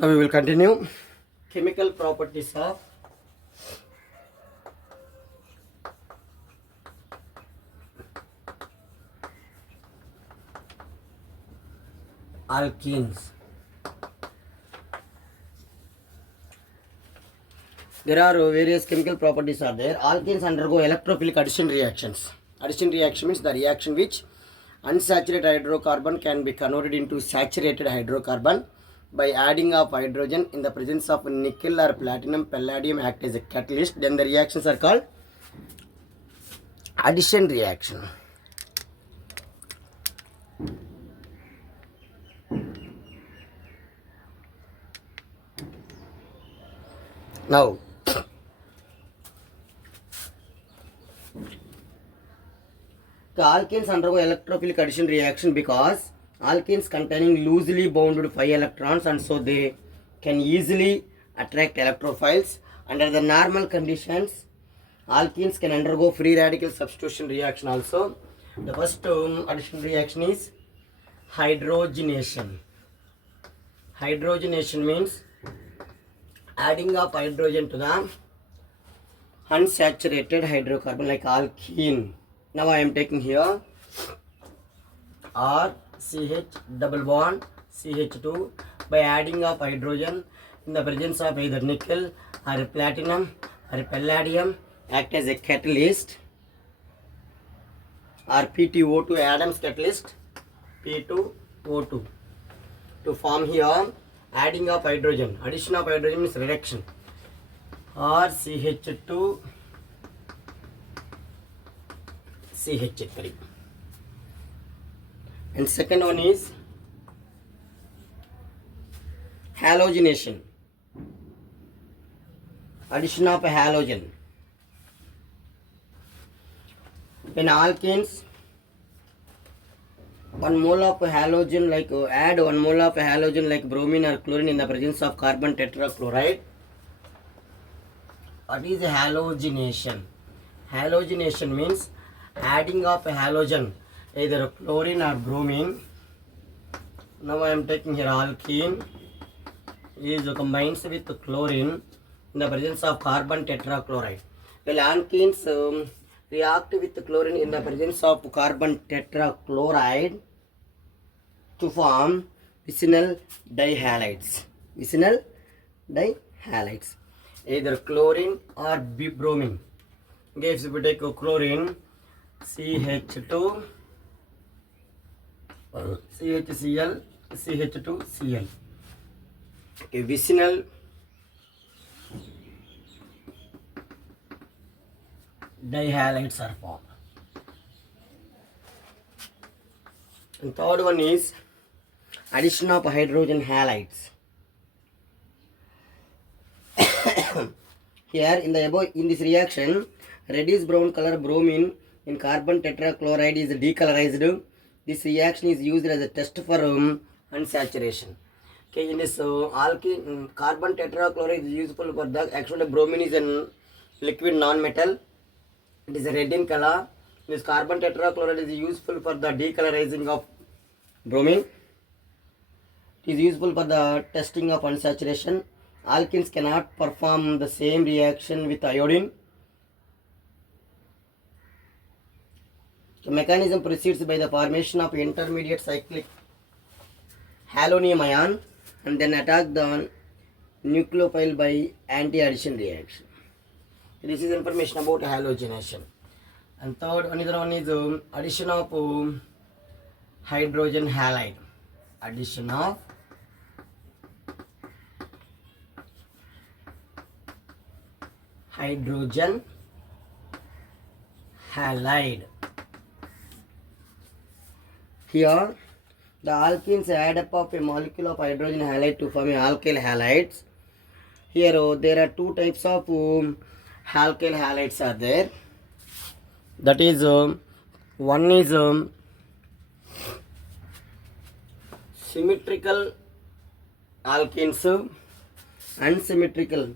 Now we will continue chemical properties of alkenes. There are various chemical properties are there. Alkenes undergo electrophilic addition reactions. Addition reaction means the reaction which unsaturated hydrocarbon can be converted into saturated hydrocarbon by adding of hydrogen in the presence of nickel or platinum palladium act as a catalyst. Then the reactions are called addition reaction. Now the alkenes undergo electrophilic addition reaction because alkenes containing loosely bounded pi electrons, and so they can easily attract electrophiles. Under the normal conditions, alkenes can undergo free radical substitution reaction also. The first addition reaction is hydrogenation. Hydrogenation means adding of hydrogen to the unsaturated hydrocarbon like alkene. Now I am taking here RCH double bond CH2 by adding of hydrogen in the presence of either nickel or platinum or palladium act as a catalyst, or P2O2 Adams catalyst P2O2 to form here adding of hydrogen. Addition of hydrogen means reduction. RCH2 CH3. And second one is halogenation. Addition of a halogen. When alkenes 1 mole of halogen add 1 mole of halogen like bromine or chlorine in the presence of carbon tetrachloride. What is halogenation? Halogenation means adding of a halogen, either chlorine or bromine. Now I am taking here alkene is combines with chlorine in the presence of carbon tetrachloride. Well, alkenes react with chlorine in the presence of carbon tetrachloride to form vicinal dihalides. Vicinal dihalides, either chlorine or bromine. Okay, if we take chlorine, CH2, CHCl, CH2Cl. Okay, vicinal dihalides are formed. And third one is addition of hydrogen halides. Here in this reaction, reddish brown color bromine in carbon tetrachloride is decolorized. This reaction is used as a test for unsaturation. Okay, in this alkene, carbon tetrachloride is useful for the actually bromine is a liquid non-metal. It is a red in color. This carbon tetrachloride is useful for the decolorizing of bromine. It is useful for the testing of unsaturation. Alkenes cannot perform the same reaction with iodine. The mechanism proceeds by the formation of intermediate cyclic halonium ion and then attack the nucleophile by anti-addition reaction. This is information about halogenation. And third, another one is addition of hydrogen halide. Addition of hydrogen halide. Here, the alkenes add up of a molecule of hydrogen halide to form alkyl halides. Here, there are two types of alkyl halides are there. That is, one is symmetrical alkenes, unsymmetrical.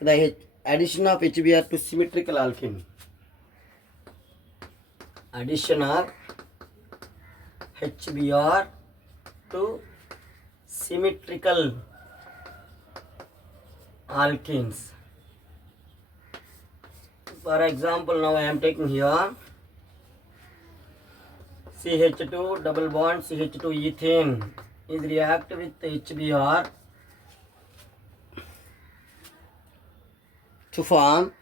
The addition of HBr to symmetrical alkene. Addition of HBr to symmetrical alkenes. For example, now I am taking here CH2 double bond CH2 ethane is react with HBr to form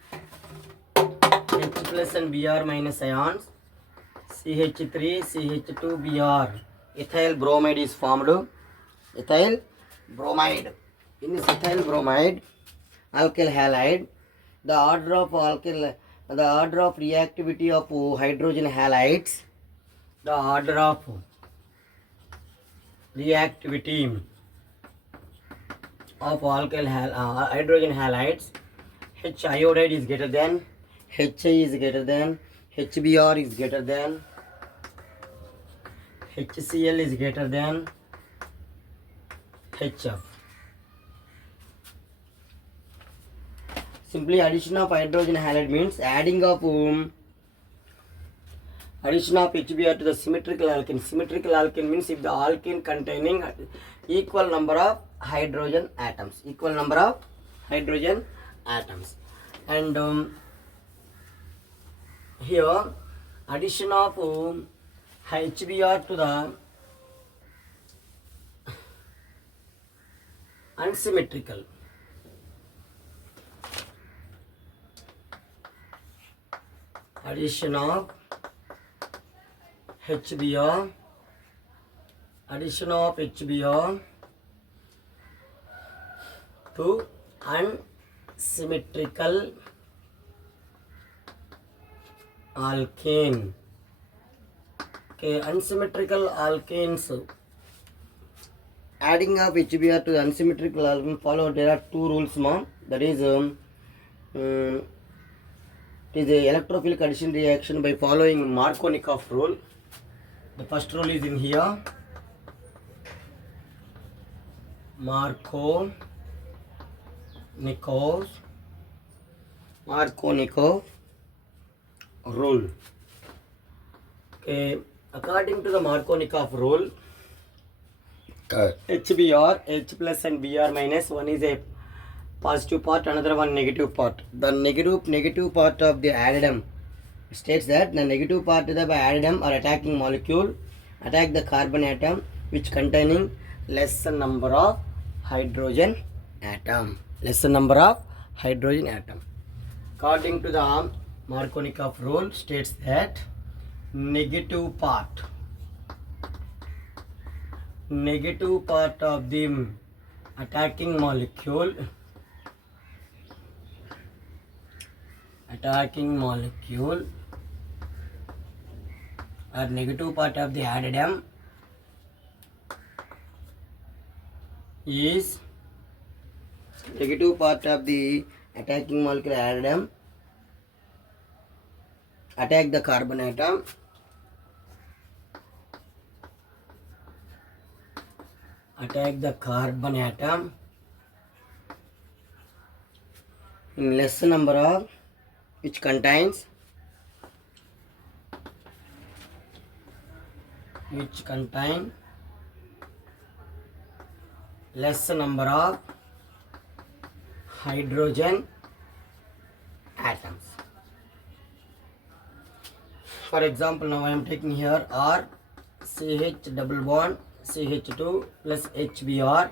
H plus and Br minus ions, CH3 CH2 Br. Ethyl bromide is formed. Ethyl bromide. In this ethyl bromide, alkyl halide, the order of reactivity of hydrogen halides, the order of reactivity of hydrogen halides, H iodide is greater than, HI is greater than, HBr is greater than, HCl is greater than HF. Simply addition of hydrogen halide means adding of addition of HBr to the symmetrical alkene. Symmetrical alkene means if the alkene containing equal number of hydrogen atoms. Equal number of hydrogen atoms. And here addition of HBr to the unsymmetrical. Addition of HBr, addition of HBr to unsymmetrical alkane. Okay, unsymmetrical alkanes. Adding of HBr to the unsymmetrical alkane follow. There are two rules, ma'am. That is it is a electrophilic addition reaction by following Markovnikov rule. The first rule is in here. Markovnikov rule. Okay, according to the Markovnikov rule, HBr, H plus and Br minus, one is a positive part, another one negative part. The negative part of the addendum states that the negative part of the addendum or attacking molecule attack the carbon atom which containing lesser number of hydrogen atom. Lesser number of hydrogen atom. According to the Markovnikov rule states that negative part of the attacking molecule or negative part of the addendum is negative part of the attacking molecule addendum attack the carbon atom in less number of which contains less number of hydrogen atoms. For example, now I am taking here R CH double bond CH2 plus HBr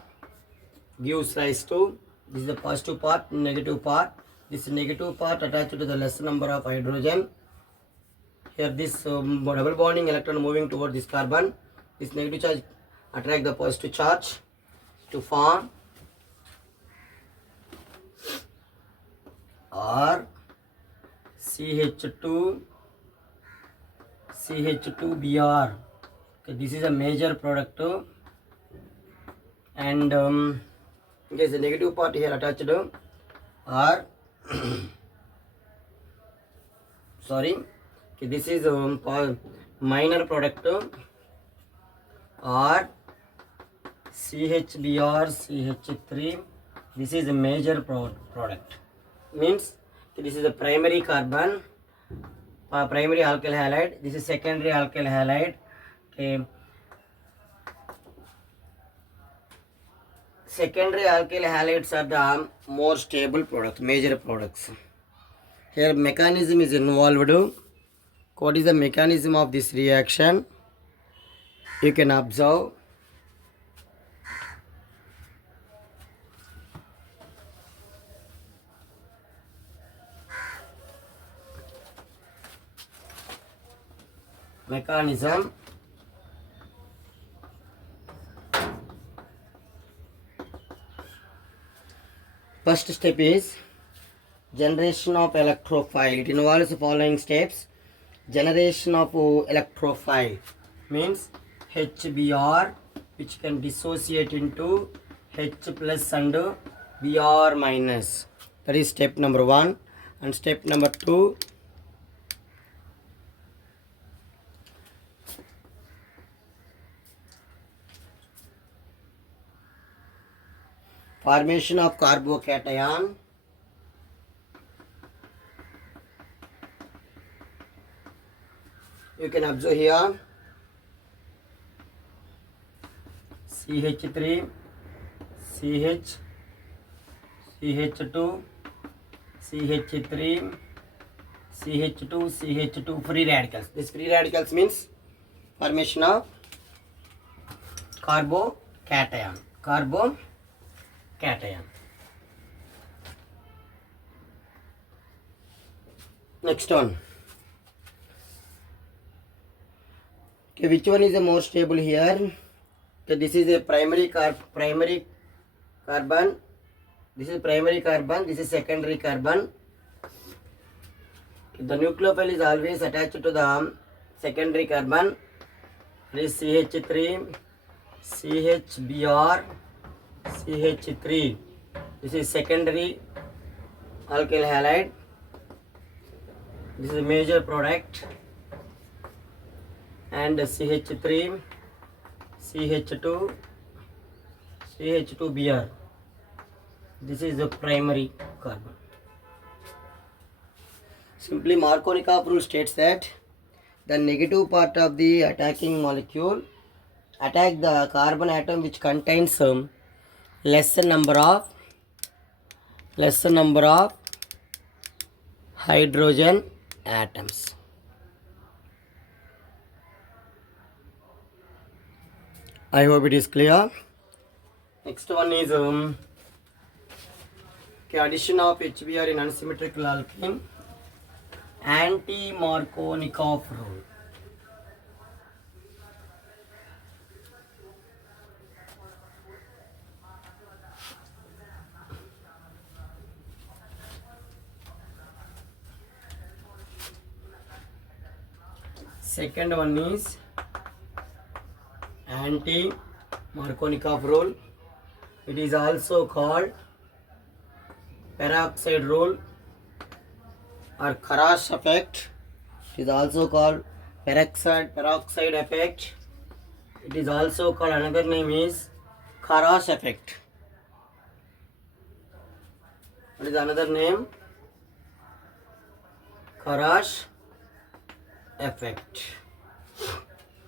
gives rise to, this is the positive part, negative part. This negative part attached to the less number of hydrogen. Here this double bonding electron moving toward this carbon. This negative charge attract the positive charge to form R CH2 Br. Okay, this is a major product and okay, the negative part here attached to R sorry, okay, this is minor product R CHBr CH3. This is a major product, means this is a primary carbon, primary alkyl halide. This is secondary alkyl halide. Okay, secondary alkyl halides are the more stable products, major products. Here mechanism is involved. What is the mechanism of this reaction? You can observe. Mechanism. First step is generation of electrophile. It involves the following steps. Generation of electrophile means HBr, which can dissociate into H plus and Br minus. That is step number 1. And step number 2, formation of carbocation. You can observe here CH3, CH, CH2, CH3, CH2, CH2 free radicals. This free radicals means formation of carbocation. Next one. Okay, which one is the more stable here? Okay, this is a primary carbon. This is primary carbon. This is secondary carbon. The nucleophile is always attached to the secondary carbon. This is CH3, CHBr, CH3. This is secondary alkyl halide. This is a major product. And CH3, CH2, CH2Br. This is the primary carbon. Simply Markovnikov rule states that the negative part of the attacking molecule attack the carbon atom which contains lesser number of hydrogen atoms. I hope it is clear. Next one is addition of HBr in unsymmetrical alkene. Anti-Markovnikov rule. Second one is anti-Markovnikov rule. It is also called peroxide rule or Kharash effect. It is also called peroxide effect. It is also called, another name is Kharash effect. What is another name? Kharash effect.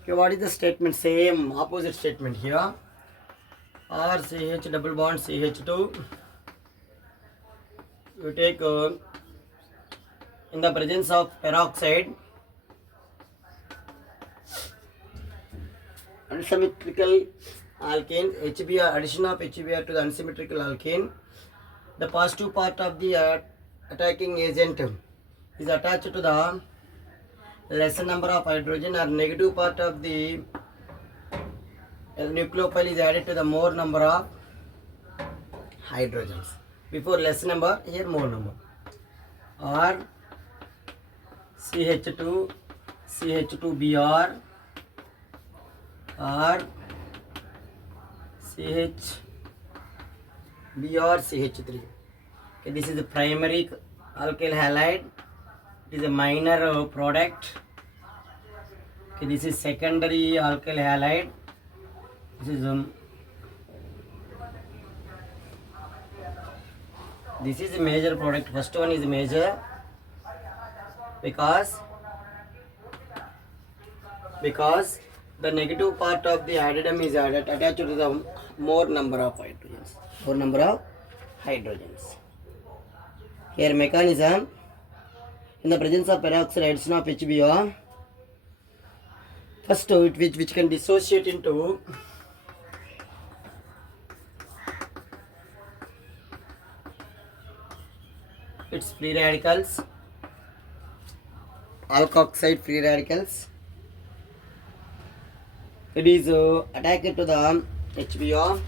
Okay, what is the statement? Same opposite statement here. RCH double bond CH2. You take in the presence of peroxide, unsymmetrical alkane, HBr, addition of HBr to the unsymmetrical alkane. The positive part of the attacking agent is attached to the lesser number of hydrogen, or negative part of the nucleophile is added to the more number of hydrogens. Before less number, here more number. Or CH2, CH2Br, or CHBr, CH3. Okay, this is the primary alkyl halide. It is a minor product. Okay, this is secondary alkyl halide. This is a major product. First one is major because the negative part of the addendum is added attached to the more number of hydrogens. More number of hydrogens. Here mechanism. In the presence of peroxide addition of HBO, first which can dissociate into its free radicals, alkoxide free radicals. It is attacked to the HBO.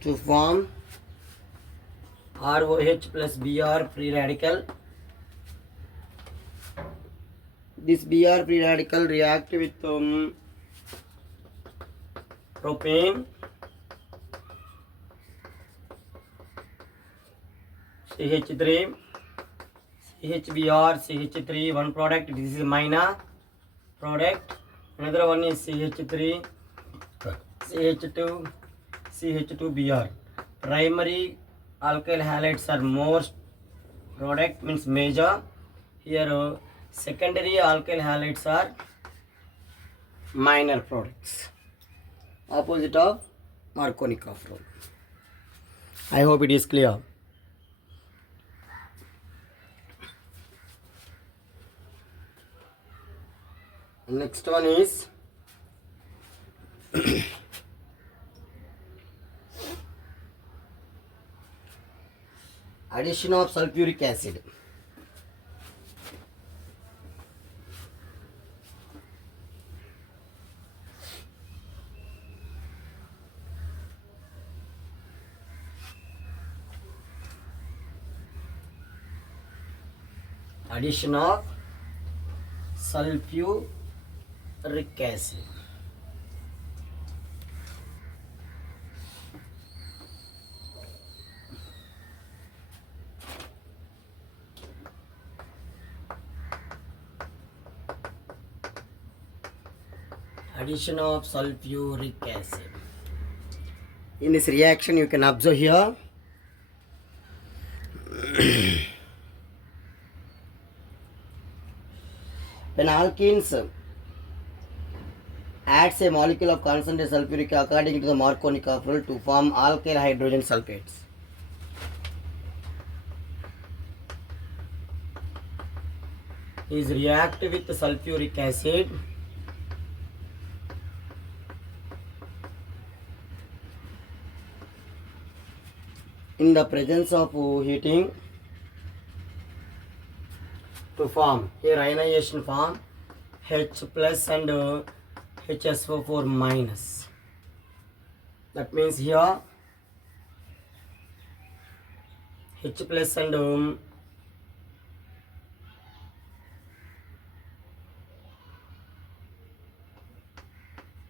To form ROH plus Br free radical. This Br free radical react with propane, CH3, CHBr, CH3, one product. This is minor product. Another one is CH3, CH2, CH2Br. Primary alkyl halides are most product, means major. Here secondary alkyl halides are minor products. Opposite of Markovnikov rule. I hope it is clear. Next one is addition of sulfuric acid. Addition of sulfuric acid. Addition of sulfuric acid. In this reaction, you can observe here when alkenes adds a molecule of concentrated sulfuric according to the Markovnikov rule to form alkyl hydrogen sulfates. Is react with sulfuric acid in the presence of heating to form here ionization form H plus and HSO4 minus. That means here H plus and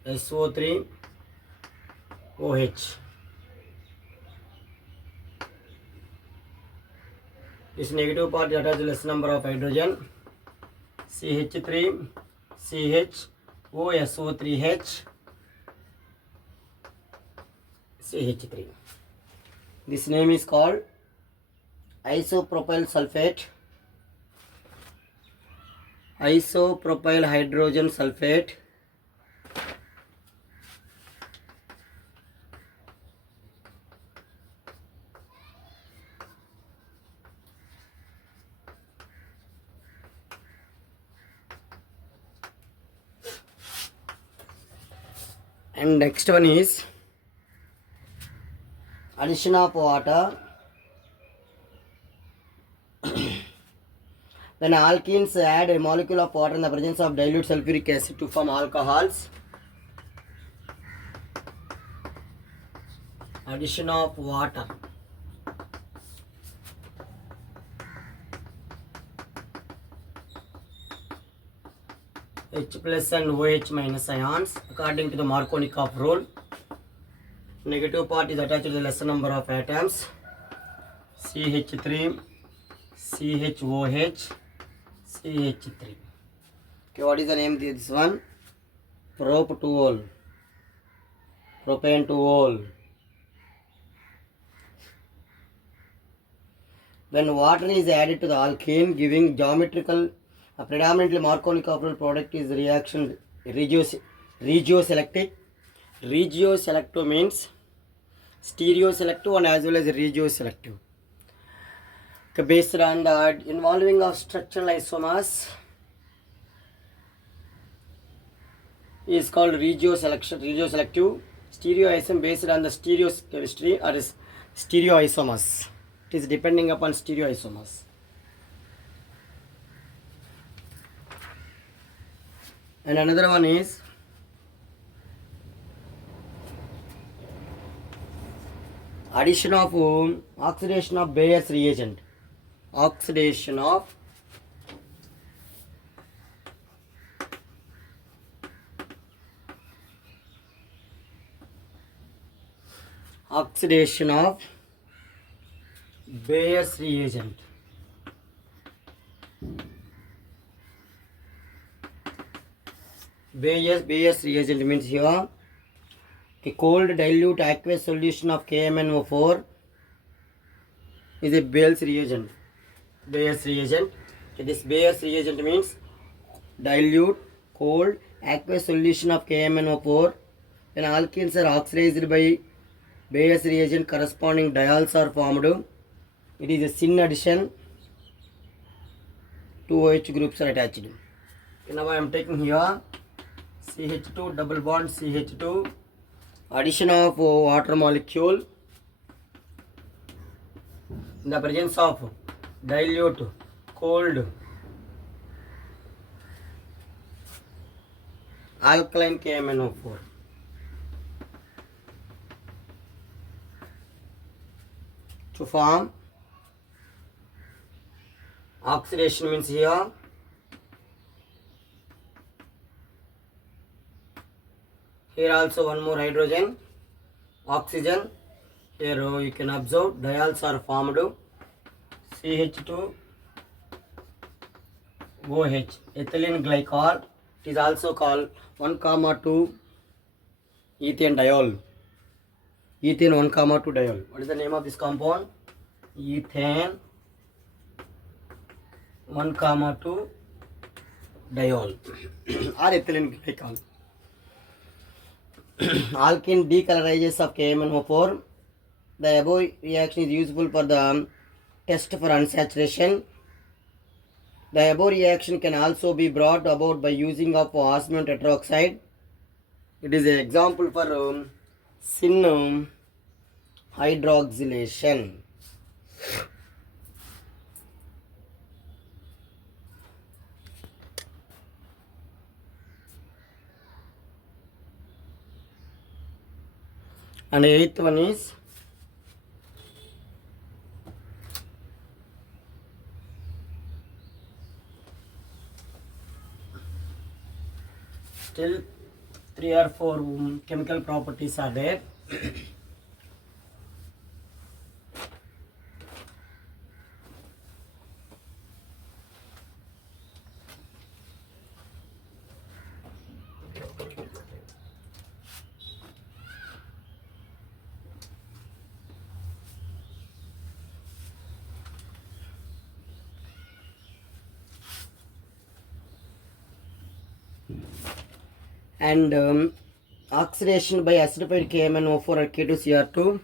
SO3 OH. This negative part that has less number of hydrogen, CH3, CH, OSO3H, CH3. This name is called isopropyl sulfate, isopropyl hydrogen sulfate. And next one is addition of water. When alkenes add a molecule of water in the presence of dilute sulfuric acid to form alcohols. Addition of water. H plus and OH minus ions according to the Markovnikov rule. Negative part is attached to the lesser number of atoms, CH3, CHOH, CH3. Okay, what is the name of this one? Prop-2-ol, propane-2-ol. When water is added to the alkene, giving geometrical, a predominantly Marconi-Coppola product is reaction regioselective. Regioselective means stereoselective and as well as regioselective. Based on the involving of structural isomers is called regioselective. Stereoisom based on the stereochemistry or is stereoisomers. It is depending upon stereoisomers. And another one is addition of oxidation of Bayer's reagent. Oxidation of Bayer's reagent. Bayer's reagent means here a cold dilute aqueous solution of KMnO4 is a Bayer's reagent. Bayer's reagent. Okay, this Bayer's reagent means dilute cold aqueous solution of KMnO4. When alkenes are oxidized by Bayer's reagent, corresponding diols are formed. It is a syn addition. Two OH groups are attached. Okay, now I am taking here CH2 double bond CH2. Addition of water molecule in the presence of dilute cold alkaline KMnO4. To form oxidation means here also one more hydrogen, oxygen. Here you can observe diols are formed. CH2 OH, ethylene glycol. It is also called 1,2 ethane diol. Ethane 1,2 diol. What is the name of this compound? Ethane 1,2 diol or ethylene glycol. Alkene decolorizes of KMnO4. The above reaction is useful for the test for unsaturation. The above reaction can also be brought about by using of osmium tetroxide. It is an example for syn hydroxylation. And the eighth one is still 3 or 4 chemical properties are there. And oxidation by acidified KMnO4 or K2Cr2.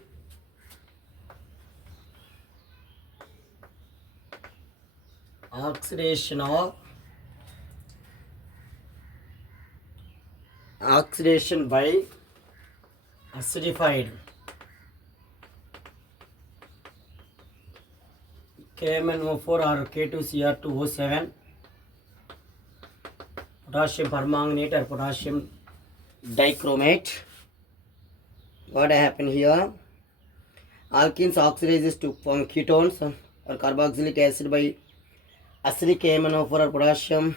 Oxidation by acidified KMnO4 or K2Cr2O7, potassium permanganate or potassium dichromate. What happened here? Alkenes oxidizes to form ketones or carboxylic acid by acidic KMnO4 or potassium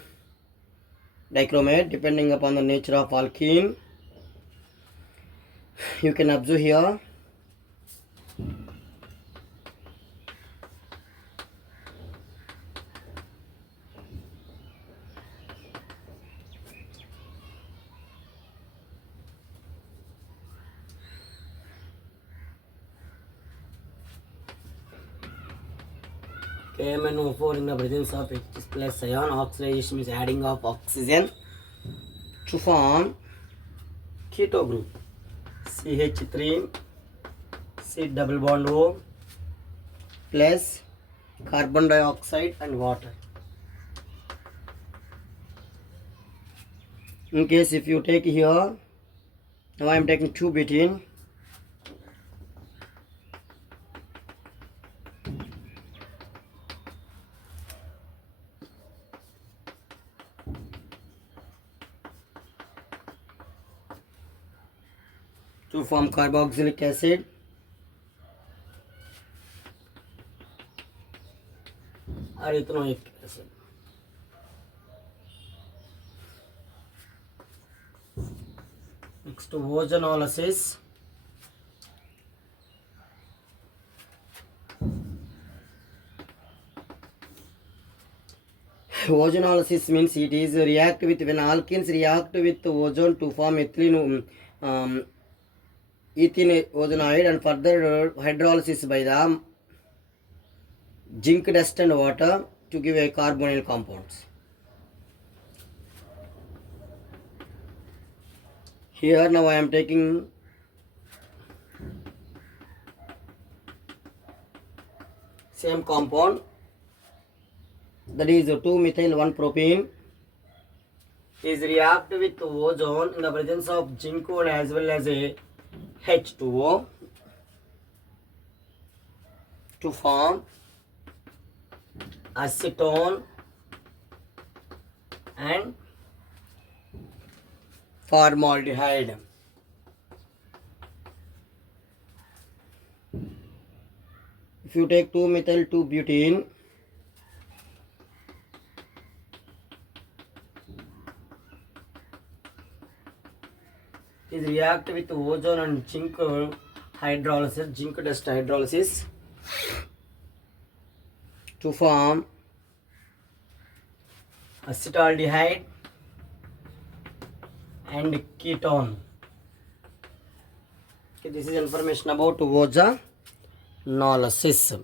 dichromate depending upon the nature of alkene. You can observe here KMnO4 in the presence of H plus ion. Oxidation means adding of oxygen to form keto group. CH3 C double bond O plus carbon dioxide and water. In case if you take here, now I am taking 2 butene. To form carboxylic acid. Or ethanoic acid. Next to ozonolysis. Ozonolysis means it is react with when alkenes react with ozone to form ethylene ethanoide and further hydrolysis by the zinc dust and water to give a carbonyl compounds. Here now I am taking same compound, that is 2-methyl 1-propene is react with ozone in the presence of zinc as well as a H2O to form acetone and formaldehyde. If you take 2-methyl 2-butene, is react with ozone and zinc hydrolysis, zinc dust hydrolysis to form acetaldehyde and ketone. Okay, this is information about ozonolysis.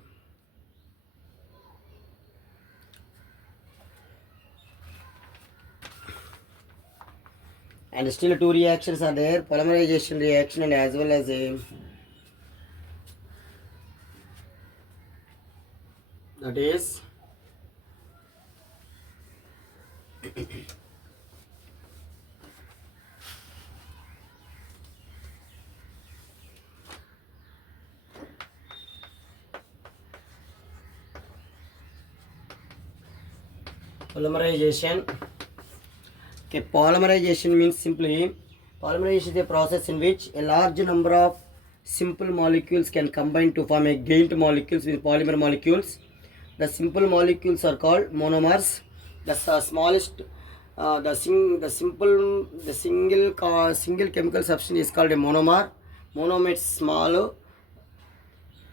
And still 2 reactions are there, polymerization reaction and as well as a that is polymerization. Okay, polymerization means simply polymerization is a process in which a large number of simple molecules can combine to form a giant molecules with polymer molecules. The simple molecules are called monomers. The smallest, the single chemical substance is called a monomer. Mono means small.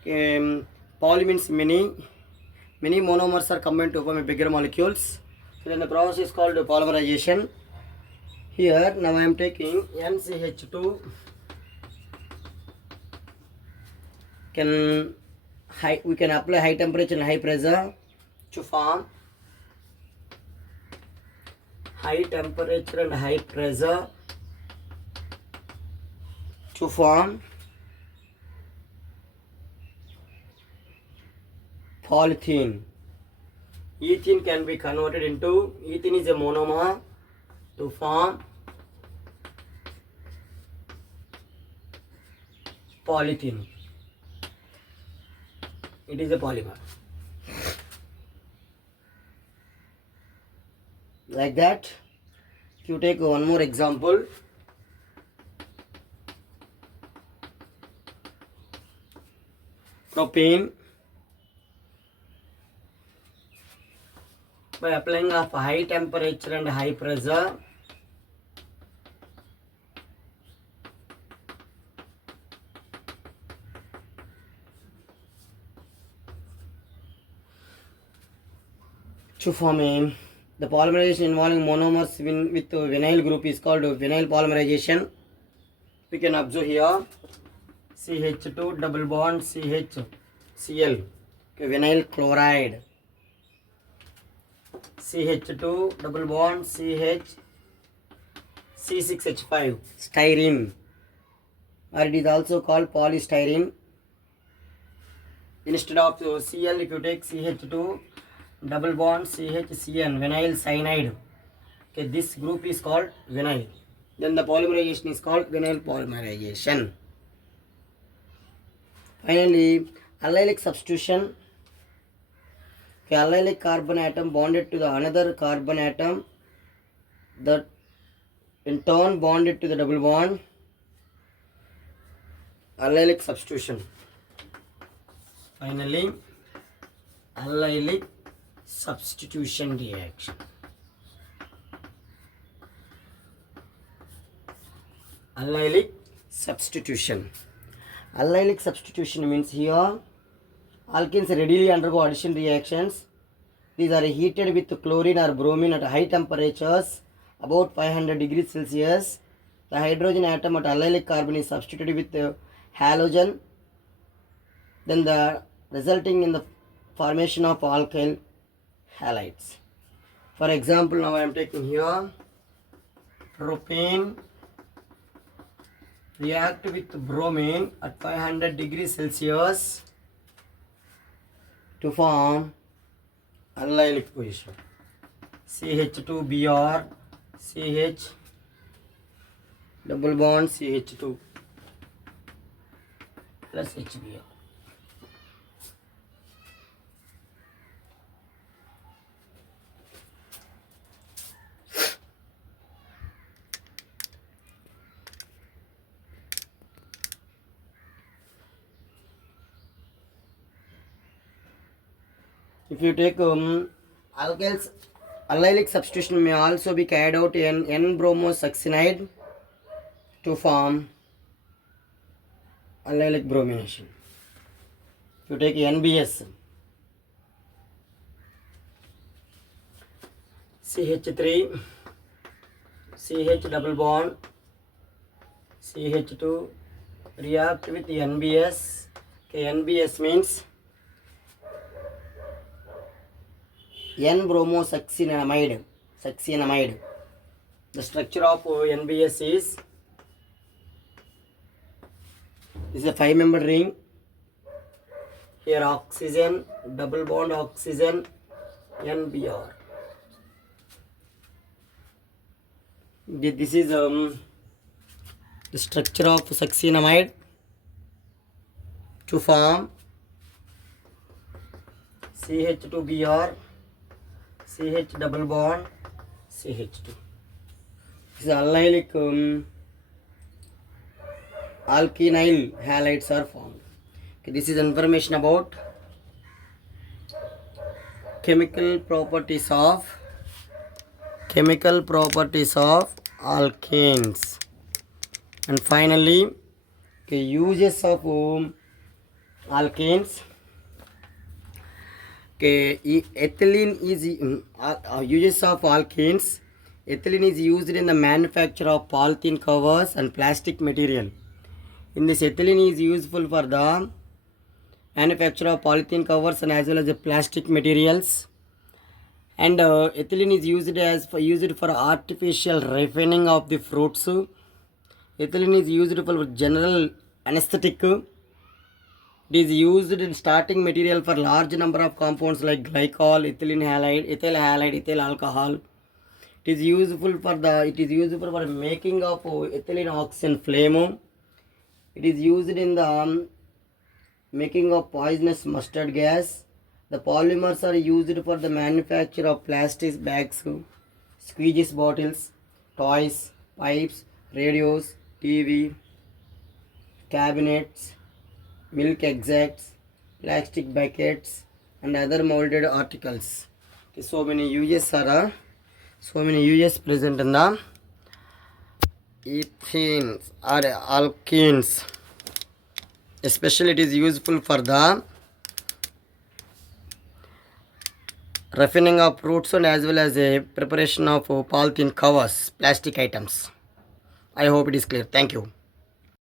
Poly means many. Many monomers are combined to form a bigger molecules. So then the process is called polymerization. Here now I am taking NCH2. We can apply high temperature and high pressure to form high temperature and high pressure to form polythene. Ethene can be converted into, ethene is a monomer to form polythene. It is a polymer. Like that, if you take one more example, propane. By applying of high temperature and high pressure, to form the polymerization involving monomers with vinyl group is called vinyl polymerization. We can observe here CH2 double bond CHCl, okay, vinyl chloride. CH2 double bond CH C6H5 styrene, or it is also called polystyrene. Instead of Cl, if you take CH2 double bond CHCN, vinyl cyanide. Okay, this group is called vinyl. Then the polymerization is called vinyl polymerization. Finally, allylic substitution. Okay, allylic carbon atom bonded to the another carbon atom that in turn bonded to the double bond. Allylic substitution. Finally, allylic substitution reaction. Allylic substitution. Allylic substitution means here alkenes readily undergo addition reactions. These are heated with chlorine or bromine at high temperatures, about 500 degrees Celsius. The hydrogen atom at allylic carbon is substituted with halogen, then the resulting in the formation of alkyl halides. For example, now I am taking here propane react with bromine at 500 degrees Celsius to form allylic position. CH2Br CH double bond CH2 plus HBr. If you take alkyls, allylic substitution may also be carried out in N-bromosuccinide to form allylic bromination. If you take NBS, CH3, CH double bond, CH2 react with NBS. Okay, NBS means N-bromosuccinamide. Succinamide. The structure of NBS is a 5-membered ring. Here oxygen, double bond oxygen, NBr. This is the structure of succinamide to form CH2Br, CH double bond, CH2. This is allylic alkenyl halides are formed. Okay, this is information about chemical properties of alkenes. And finally, okay, uses of alkenes. Okay, ethylene is uses of alkenes. Ethylene is used in the manufacture of polythene covers and plastic material. In this, ethylene is useful for the manufacture of polythene covers and as well as the plastic materials. And ethylene is used for artificial refining of the fruits. Ethylene is used for general anesthetic. It is used in starting material for large number of compounds like glycol, ethylene halide, ethyl halide, ethyl alcohol. It is useful for making of ethylene oxygen flame. It is used in the making of poisonous mustard gas. The polymers are used for the manufacture of plastic bags, squeegees bottles, toys, pipes, radios, TV, cabinets, milk extracts, plastic buckets, and other molded articles. Okay, so many uses present in the ethanes or alkenes. Especially it is useful for the refining of fruits and as well as a preparation of polythene covers, plastic items. I hope it is clear. Thank you.